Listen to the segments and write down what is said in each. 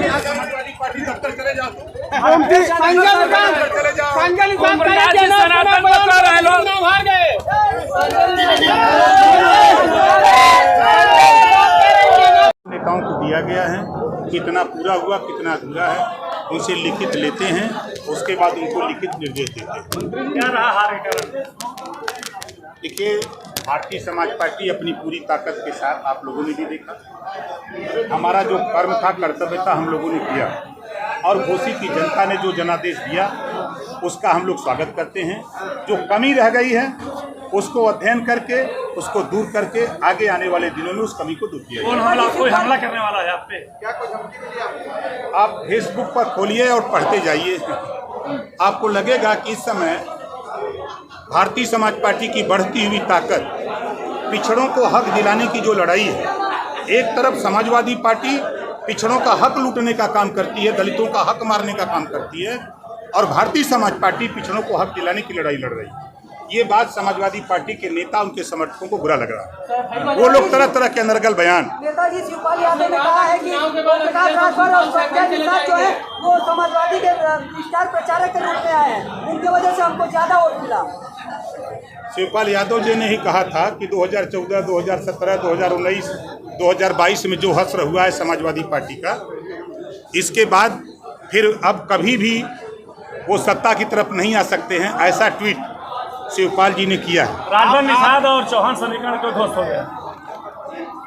Samajwadi party दफ्तर चले जाओ। नेताओं को दिया गया है, कितना पूरा हुआ कितना अधूरा है उनसे लिखित लेते हैं, उसके बाद उनको लिखित निर्देश देते हैं। क्या रहा हार का? देखिए, भारतीय समाज पार्टी अपनी पूरी ताकत के साथ, आप लोगों ने भी देखा, हमारा जो कर्म था, कर्तव्य था, हम लोगों ने किया और घोसी की जनता ने जो जनादेश दिया उसका हम लोग स्वागत करते हैं। जो कमी रह गई है उसको अध्ययन करके उसको दूर करके आगे आने वाले दिनों में उस कमी को दूर किया जाए। कोई हमला करने वाला है आप पे? क्या कोई धमकी मिली आपको? आप फेसबुक पर खोलिए और पढ़ते जाइए, आपको लगेगा कि इस समय भारतीय समाज पार्टी की बढ़ती हुई ताकत, पिछड़ों को हक दिलाने की जो लड़ाई है, एक तरफ समाजवादी पार्टी पिछड़ों का हक लूटने का काम करती है, दलितों का हक मारने का काम करती है, और भारतीय समाज पार्टी पिछड़ों को हक दिलाने की लड़ाई लड़ रही है। ये बात समाजवादी पार्टी के नेता, उनके समर्थकों को बुरा लग रहा है। वो लोग तरह तरह के अनर्गल बयान। नेताजी शिवपाल यादव ने कहा है कि प्रकाश राजभर और संजय निषाद जो है वो समाजवादी के स्टार प्रचारक के रूप में आए हैं, उनकी वजह से हमको ज्यादा वोट मिला। शिवपाल यादव जी ने ही कहा था कि 2014, 2017, 2019, 2022 में जो हश्र हुआ है समाजवादी पार्टी का, इसके बाद फिर अब कभी भी वो सत्ता की तरफ नहीं आ सकते हैं, ऐसा ट्वीट शिवपाल जी ने किया है। राजभर निषाद और चौहान समीकरण क्यों ध्वस्त हो गया?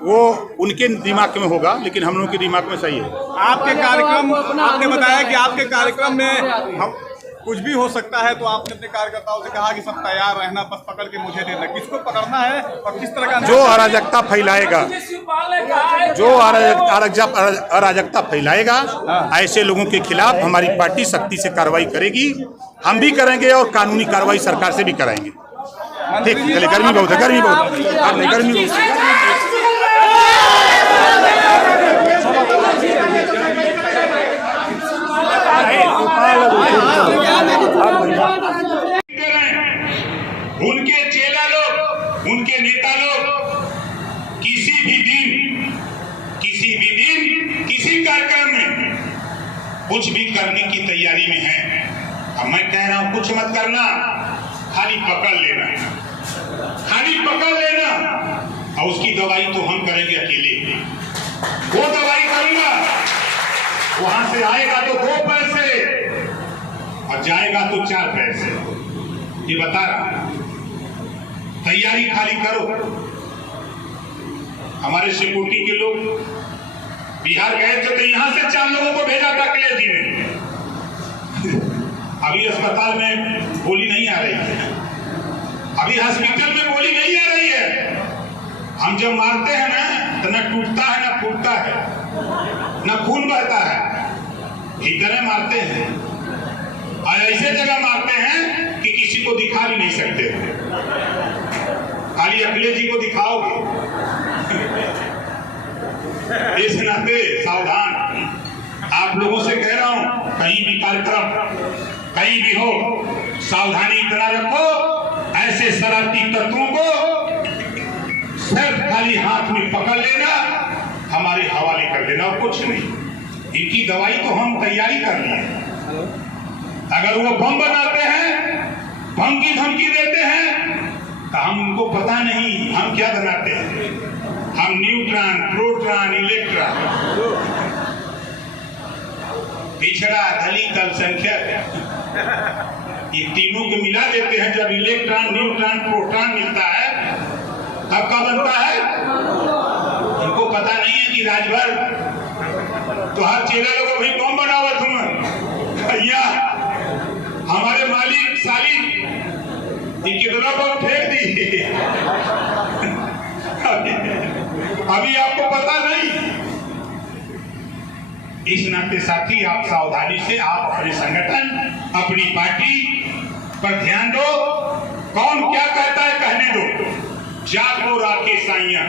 वो उनके दिमाग में होगा, लेकिन हम लोगों के दिमाग में सही है। आपके कार्यक्रम, आपने बताया कि आपके कार्यक्रम में हम कुछ भी हो सकता है, तो आपने अपने कार्यकर्ताओं से कहा कि सब तैयार रहना, बस पकड़ के मुझे देना। किसको पकड़ना है और किस तरह का? जो अराजकता फैलाएगा, जो अराजकता फैलाएगा, ऐसे लोगों के खिलाफ हमारी पार्टी सख्ती से कार्रवाई करेगी। हम भी करेंगे और कानूनी कार्रवाई सरकार से भी कराएंगे। ठीक, चलिए, गर्मी बहुत है, गर्मी बहुत है, गर्मी बहुत है। उनके चेला लोग, उनके नेता लोग किसी भी दिन किसी कार्यक्रम में कुछ भी करने की तैयारी में है। अब मैं कह रहा हूं, कुछ मत करना, खाली पकड़ लेना, और उसकी दवाई तो हम करेंगे अकेले। वो दवाई करूंगा, वहां से आएगा तो 2 पैसे और जाएगा तो 4 पैसे। ये बता रहा, तैयारी खाली करो। हमारे सिक्योरिटी के लोग बिहार गए थे तो यहां से 4 लोगों को भेजा था अखिलेश जी ने। अभी अस्पताल में गोली नहीं आ रही है, अभी हॉस्पिटल में गोली नहीं आ रही है। हम जब मारते हैं ना, तो न टूटता है, न फूटता है, न खून बहता है, भीतर मारते हैं और ऐसे जगह मारते हैं कि किसी को दिखा भी नहीं सकते। खाली अखिलेश जी को दिखाओगे। इस नाते सावधान, आप लोगों से कह रहा हूं, कहीं भी कार्यक्रम कहीं भी हो, सावधानी इतना रखो, ऐसे शरारती तत्वों को सिर्फ खाली हाथ में पकड़ लेना, हमारे हवाले कर देना और कुछ नहीं। इनकी दवाई तो हम तैयारी कर लिए। अगर वो बम बनाते हैं, बम की धमकी देते हैं, तो हम उनको पता नहीं हम क्या बनाते हैं। हम न्यूट्रॉन, प्रोटॉन, इलेक्ट्रॉन, पिछड़ा, दलित, अल्पसंख्यक, ये तीनों को मिला देते हैं। जब इलेक्ट्रॉन, न्यूट्रॉन, प्रोटॉन मिलता है तब क्या बनता है? इनको पता नहीं है कि राजभर तो हर चेला लोगों भाई कौन बनावत हूँ भैया, हमारे मालिक सालिक इनके दोनों को फेंक दी। अभी आपको पता नहीं। इस नाते साथी, आप सावधानी से, आप अपने संगठन, अपनी पार्टी पर ध्यान दो। कौन क्या कहता है कहने दो। जाको राके साइया,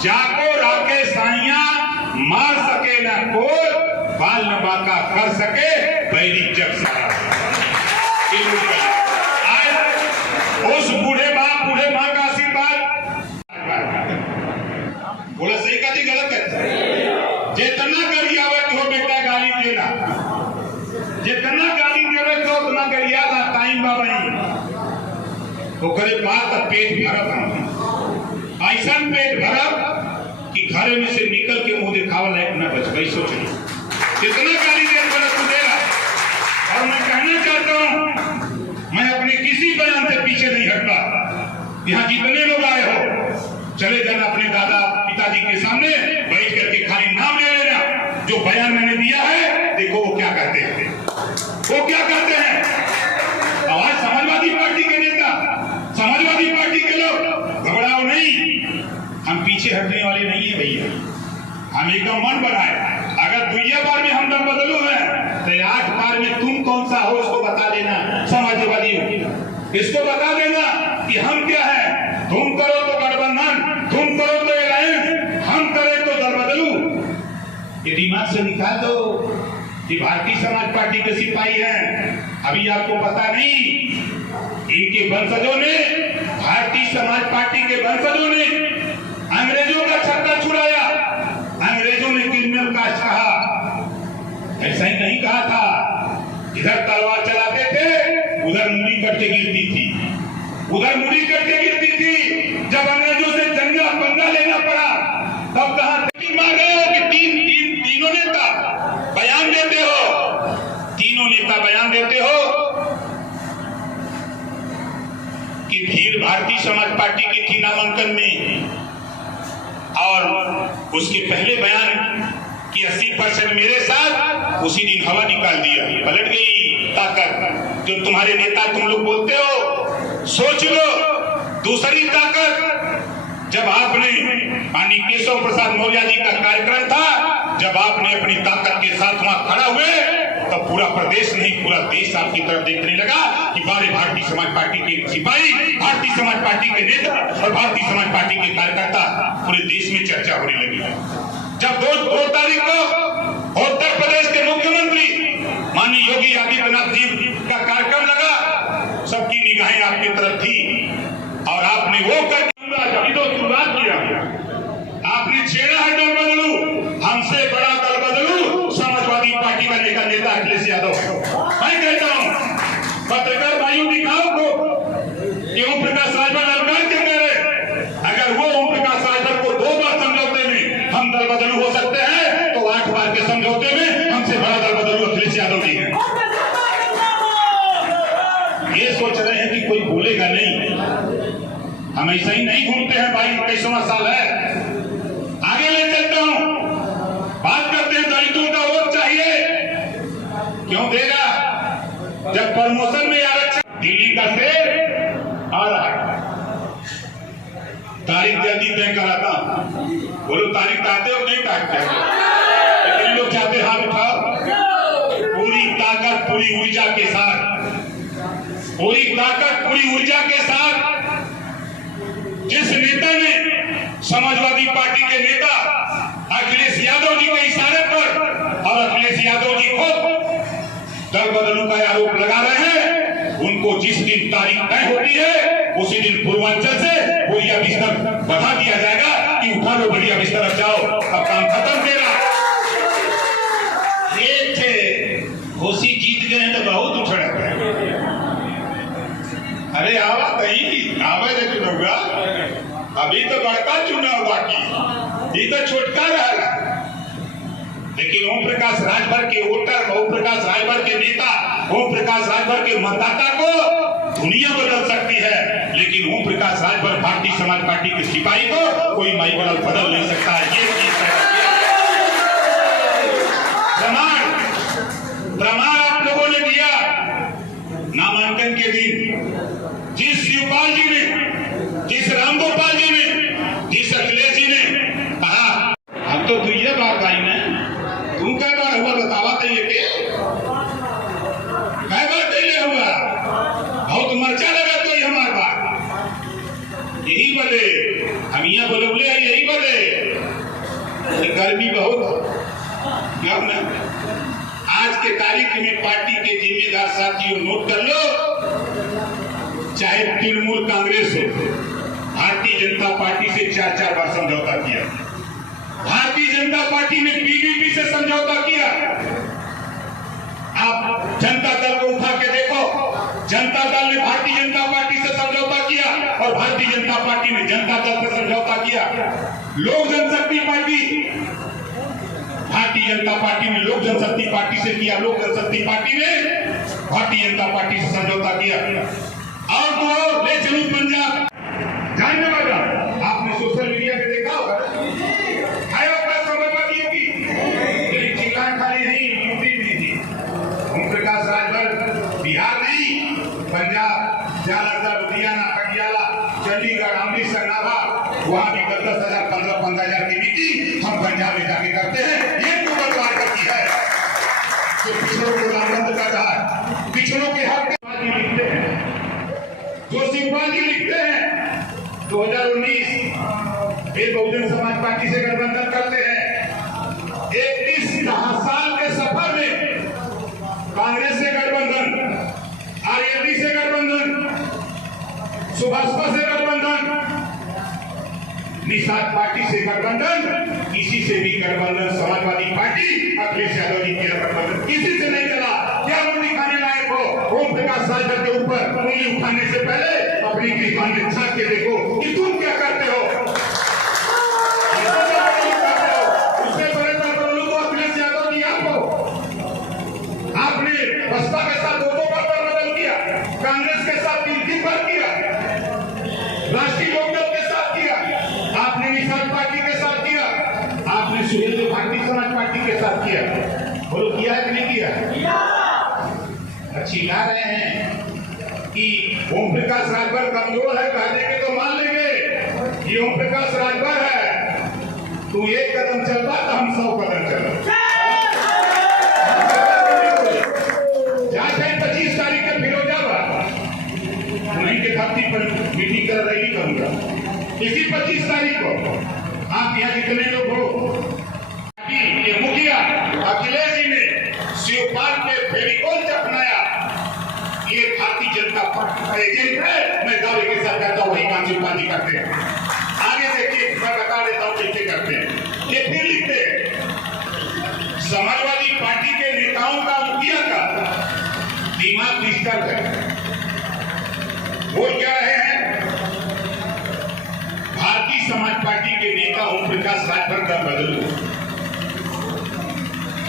जाको राके साइया, मार सके ना कोई, बाल न बाका कर सके बैरी जग सारा। उस बूढ़े माँ का आशीर्वाद बोला, सही कहती गलत है, जितना करिए जितना गाली देवे तो उतना गरिया ला टाइम बाबा ओकरे बाद पेट भरब ऐसा पेट भरब कि घर में से निकल के मुंह दिखावा लायक न बच गई। सोचिए कितना गाली देगा तू देगा। और मैं कहना चाहता हूं मैं अपने किसी बयान से पीछे नहीं हटता। यहाँ जितने लोग आए हो चले जाना अपने दादा पिताजी के सामने बैठ करके खाली नाम ले लेना। जो बयान मैंने दिया है देखो वो क्या कहते हैं, वो क्या कहते हैं। आज समाजवादी पार्टी के नेता, समाजवादी पार्टी के लोग घबराओ नहीं, हम पीछे हटने वाले नहीं है भैया। हम एकदम मन बनाए। अगर दुनिया बार में हम दम बदलू है तो 8 बार में तुम कौन सा हो इसको बता देना। समाजवादी इसको बता देना कि हम क्या है। तुम करो तो गठबंधन, तुम करो तो अलायंस, हम करें तो दल बदलू। ये दिमाग से निकाल दो कि भारतीय समाज पार्टी के सिपाही हैं। अभी आपको पता नहीं इनके वंशजों ने, भारतीय समाज पार्टी के वंशजों ने अंग्रेजों का छक्का छुड़ाया। अंग्रेजों ने क्रिमिनल कास्ट कहा, ऐसा ही नहीं कहा था। इधर तलवार चलाते थे उधर मुड़ी कट के गिरती थी, उधर मुड़ी कट के गिरती थी। जब अंग्रेजों से जंगा पंगा लेना पड़ा तब कहा मांगे हो कि तीनों नेता बयान देते हो, तीनों नेता बयान देते हो कि भीड़ भारतीय समाज पार्टी की थी नामांकन में। और उसके पहले बयान कि 80% मेरे साथ, उसी दिन हवा निकाल दिया, पलट गई ताकत। जो तुम्हारे नेता तुम लोग बोलते हो, सोच लो दूसरी ताकत। जब आपने माननीय केशव प्रसाद मौर्य जी का कार्यक्रम था, जब आपने अपनी ताकत के साथ वहां खड़ा हुए तब पूरा प्रदेश नहीं पूरा देश आपकी तरफ देखने लगा कि बारे भारतीय समाज पार्टी के सिपाही, भारतीय समाज पार्टी के नेता और भारतीय समाज पार्टी के कार्यकर्ता पूरे देश में चर्चा होने लगी। जब 2 तारीख को उत्तर प्रदेश के मुख्यमंत्री माननीय योगी आदित्यनाथ जी का कार्यक्रम लगा, सबकी निगाहें आपकी तरफ थी और आपने वो करके अभी तो शुरुआत किया। आपने छेड़ा है दल बदलू, हमसे बड़ा दल बदलू समाजवादी पार्टी का नेता अखिलेश यादव। मैं कहता हूं पत्रकार भाइयों दिखाओ को कि ओम प्रकाश राजभर अलगार क्या कह रहे। अगर वो ओम प्रकाश राजभर को 2 बार समझौते में हम दल बदलू हो सकते हैं तो 8 बार के समझौते में हमसे बड़ा दल बदलू अखिलेश यादव जी है। ये सोच रहे हैं कि कोई बोलेगा नहीं। हम ऐसा ही नहीं घूमते हैं भाई, 21वां साल है। आगे ले चलता हूं, बात करते हैं दलितों का वोट चाहिए। क्यों देगा जब प्रमोशन में आरक्षण। दिल्ली का शेर आ रहा है, तारीख जल्दी तय कराता हूं। बोलो तारीख काटते हो नहीं काटते? लेकिन लोग चाहते हाथ उठाओ। पूरी ताकत पूरी ऊर्जा के साथ, पूरी ताकत पूरी ऊर्जा के साथ जिस नेता ने समाजवादी पार्टी के नेता अखिलेश यादव जी के इशारे पर, और अखिलेश यादव जी खुद दल बदलू का आरोप लगा रहे हैं, उनको जिस दिन तारीख तय होती है उसी दिन पूर्वांचल से बोरिया बिस्तर बढ़ा दिया जाएगा कि उठा लो बढ़िया बिस्तर, अब जाओ अब काम खत्म। तेरा एक थे घोसी जीत गए तो बहुत उछड़क है। अरे आवा कहीं आवे रे चुनौगा, अभी तो बड़का चुनाव बाकी, ये तो छोटका रहा। लेकिन ओम प्रकाश राजभर के वोटर, ओम प्रकाश राजभर के नेता, ओम प्रकाश राजभर के मतदाता को दुनिया बदल सकती है, लेकिन ओम प्रकाश राजभर भारतीय समाज पार्टी के सिपाही को कोई माई बदल नहीं सकता। ये चीज प्रमाण आप लोगों ने दिया नामांकन के दिन। जिस शिवपाल जी ने, जिस रामगोपाल जी ने, जिस अखिलेश जी ने कहा हम तो दुइये बार भाई में, तू कै बार हुआ बतावा तो ये के कै बार कैले हुआ, बहुत मर्चा लगा तो हमारे बात यही बदे हम यहाँ बोले यही बदे गर्मी बहुत क्यों ना। आज के तारीख में पार्टी के जिम्मेदार साथियों नोट कर लो, चाहे तृणमूल कांग्रेस हो, भारतीय जनता पार्टी से 4 बार समझौता किया, भारतीय जनता पार्टी ने पीडीपी से समझौता किया, आप जनता दल को उठा के देखो, जनता दल ने भारतीय जनता पार्टी से समझौता किया और भारतीय जनता पार्टी ने जनता दल से समझौता किया। लोक जनशक्ति पार्टी, भारतीय जनता पार्टी ने लोक जनशक्ति पार्टी से किया, लोक जनशक्ति पार्टी ने भारतीय जनता पार्टी से समझौता किया। और तो ले चलूं पंजाब, जानने वाला आपने सोशल मीडिया पे देखा होगा, है अपना समाजवादियों की, लेकिन चिल्ला खाली नहीं, यूपी में थी ओम प्रकाश राजभर, बिहार नहीं, पंजाब, जालंधर, लुधियाना, पटियाला, चंडीगढ़, अमृतसर, नाभा, वहां भी 10,000 15,000 की मीटिंग हम पंजाब में जाके करते हैं। ये क्यों बदलाव करती है? तो पिछड़ों को लामबंद कर रहा है, पिछड़ों के हक में लिखते हैं, जो सिंपाजी लिखते हैं 2019 एक बहुजन समाज पार्टी से गठबंधन करते हैं, 31 साल के सफर में कांग्रेस से गठबंधन, आरएलडी से गठबंधन, सुभाषपा से गठबंधन, निषाद पार्टी से गठबंधन, किसी से भी गठबंधन, समाजवादी पार्टी अखिलेश यादव जी के गठबंधन किसी से नहीं चला। क्या वो दिखाने लायक हो? ओम प्रकाश राजभर के ऊपर उंगली उठाने से पहले अपनी कृपा में झांक के देखो कि तुम क्या करते हो। उससे पहले लोगों को अखिलेश यादव जी आपने बसपा के साथ 2 बार बदल किया, कांग्रेस के साथ 3 बार किया, राष्ट्रीय लोकदल के साथ किया, आपने निषाद पार्टी के साथ किया, आपने सुहेलदेव भारतीय समाज पार्टी के साथ किया। बोलो किया है कि नहीं किया? चिल्ला रहे हैं कि ओम प्रकाश राजभर कमजोर है, कह देंगे तो मान लेंगे ये ओम प्रकाश राजभर है, तू 1 कदम चलता तो हम 100 कदम चलते। जहां 25 तारीख के फिरोजाबाद उन्हीं के धरती पर मीटिंग कर रही करूंगा, इसी 25 तारीख को आप यहाँ जितने लोग हो, ये मुखिया अखिलेश जी ने शिवपाल पे फेविकोल से अपनाया, ये भारतीय जनता पार्टी का एजेंट है। मैं दावे के साथ कहता हूँ वही काम शिवपाल जी करते हैं। आगे देखिए, मैं बता देता हूँ कैसे करते हैं। ये फिर लिखते हैं, समाजवादी पार्टी के नेताओं का, मुखिया का दिमाग डिस्टर्ब है। बोल क्या रहे हैं? भारतीय समाज पार्टी के नेता ओम प्रकाश राजभर का बदलू।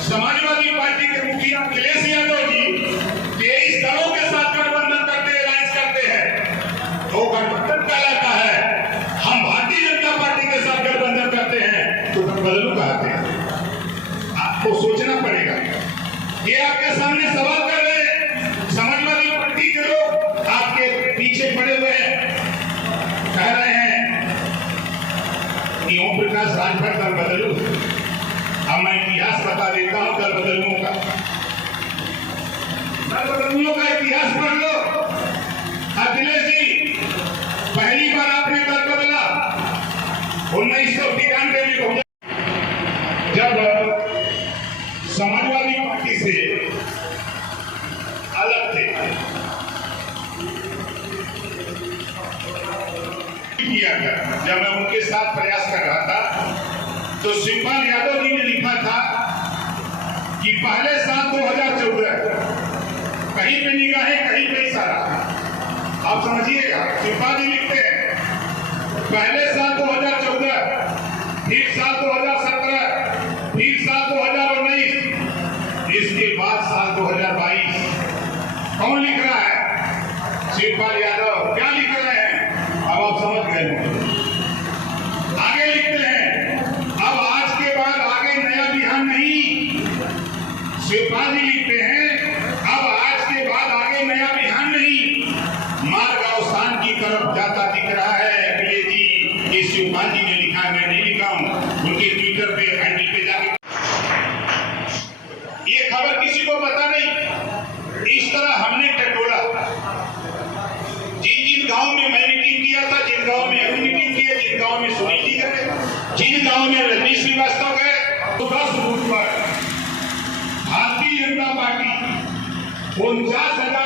समाजवादी पार्टी के मुखिया अखिलेश यादव जी 23 दलों के साथ गठबंधन करते हैं, अलायंस करते हैं, तो गठबंधन कहलाता है। हम भारतीय जनता पार्टी के साथ गठबंधन करते हैं तो बदलू कहते हैं। आपको सोचना पड़ेगा। ये आपके सामने सवाल कर रहे हैं, समाजवादी पार्टी के लोग आपके पीछे पड़े हुए हैं, कह रहे हैं कि ओम प्रकाश राजभर का बदलू। अब मैं इतिहास बता देता हूं दल बदलुओं का। दल बदलुओं का इतिहास पढ़ लो। अखिलेश जी, पहली बार आपने दल बदला 1993 में, जब समाजवादी पार्टी से अलग थे, किया था। जब मैं उनके साथ प्रयास कर रहा था तो शिवपाल यादव जी ने लिखा था कि पहले साल 2014, कहीं पे निगाहें कहीं पे इशारा। आप समझिएगा, शिवपाल जी लिखते हैं पहले साल 2014, फिर साल 2017, फिर साल 2019, इसके बाद साल 2022। कौन लिख रहा है? शिवपाल यादव। क्या लिख रहे हैं? अब आप समझ गए। आगे लिखते हैं, अब आज के बाद आगे नया बिहार नहीं। शिवपाल जी लिखते हैं, अब आज के बाद आगे नया बिहार नहीं, मार्ग अवसान की तरफ जाता दिख रहा है। अखिलेश जी, ये शिवपाल जी ने लिखा है, मैं नहीं लिखा हूं। उनके ट्विटर पे हैंडल पे जाके ये खबर किसी को पता नहीं। इस तरह हमने टटोला। जिन गांव में मैं मीटिंग किया था, जिन गांव में अभी मीटिंग की है, जिन गांव में सुनील जी गए, जिन गांव में रजनीश श्रीवास्तव गए, तो 10 बूथ पर भारतीय जनता पार्टी 49,000